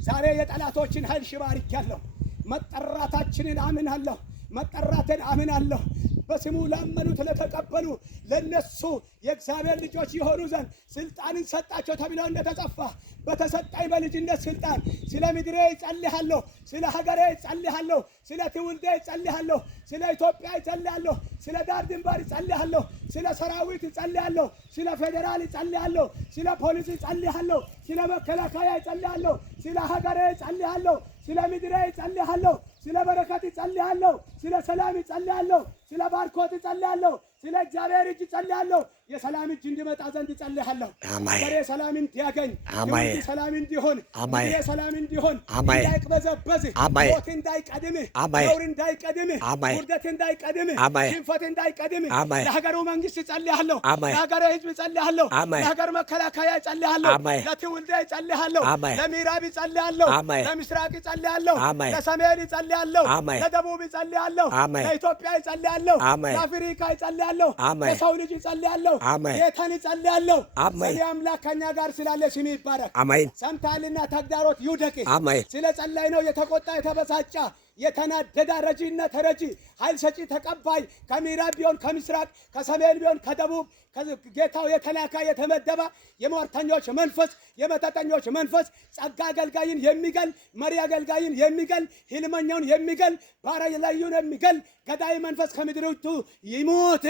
ዛሬ የጠላቶችን ኃይል ሽባ አድርጌያለሁ። መጠራታችንን አምናለሁ። መጠራትን አምናለሁ። በስሙ ላመኑት ለተቀበሉ ለነሱ የእግዚአብሔር ልጆች የሆኑ ዘንድ ስልጣንን ሰጣቸው ተብሎ እንደተጻፈ በተሰጠኝ በልጅነት ስልጣን ስለ ምድሬ እጸልያለሁ፣ ስለ ሀገሬ እጸልያለሁ፣ ስለ ትውልዴ እጸልያለሁ፣ ስለ ኢትዮጵያ እጸልያለሁ፣ ስለ ዳር ድንበር እጸልያለሁ፣ ስለ ሰራዊት እጸልያለሁ፣ ስለ ፌደራል እጸልያለሁ፣ ስለ ፖሊስ እጸልያለሁ፣ ስለ መከላከያ እጸልያለሁ፣ ስለ ሀገሬ እጸልያለሁ፣ ስለ ምድሬ እጸልያለሁ፣ ስለ በረከት እጸልያለሁ፣ ስለ ሰላም እጸልያለሁ፣ ስለ ባርኮት እጸልያለሁ፣ ስለ እግዚአብሔር እጅ እጸልያለሁ። የሰላም እጅ እንዲመጣ ዘንድ እጸልያለሁ። ሀገሬ ሰላም እንዲያገኝ፣ ትውልድ ሰላም እንዲሆን፣ ምድሬ ሰላም እንዲሆን፣ እንዳይቅበዘበዝ፣ ሞት እንዳይቀድም፣ ነውር እንዳይቀድም፣ ውርደት እንዳይቀድም፣ ሽንፈት እንዳይቀድም ለሀገሩ መንግስት እጸልያለሁ። ለሀገሬ ህዝብ እጸልያለሁ። ለሀገር መከላከያ እጸልያለሁ። ለትውልዴ እጸልያለሁ። ለምዕራብ እጸልያለሁ። ለምስራቅ እጸልያለሁ። ለሰሜን እጸልያለሁ። ለደቡብ እጸልያለሁ። ለኢትዮጵያ እጸልያለሁ። ለአፍሪካ እጸልያለሁ። ለሰው ልጅ እጸልያለሁ። ጌታን እጸልያለሁ። ስለ አምላክ ከኛ ጋር ስላለ ስም ይባረክ። ሰምተሃልና ተግዳሮት ይውደቅ። ስለ ጸለይ ነው የተቆጣ የተበሳጫ የተናደደ ረጂና ተረጂ ኃይል ሰጪ ተቀባይ ከምዕራብ ቢሆን ከምስራቅ ከሰሜን ቢሆን ከደቡብ ጌታው የተላካ የተመደበ የሟርተኞች መንፈስ የመተተኞች መንፈስ ጸጋ አገልጋይን የሚገል መሪ አገልጋይን የሚገል ህልመኛውን የሚገል ባሪያ ላዩን የሚገል ገዳይ መንፈስ ከምድሪቱ ይሞት።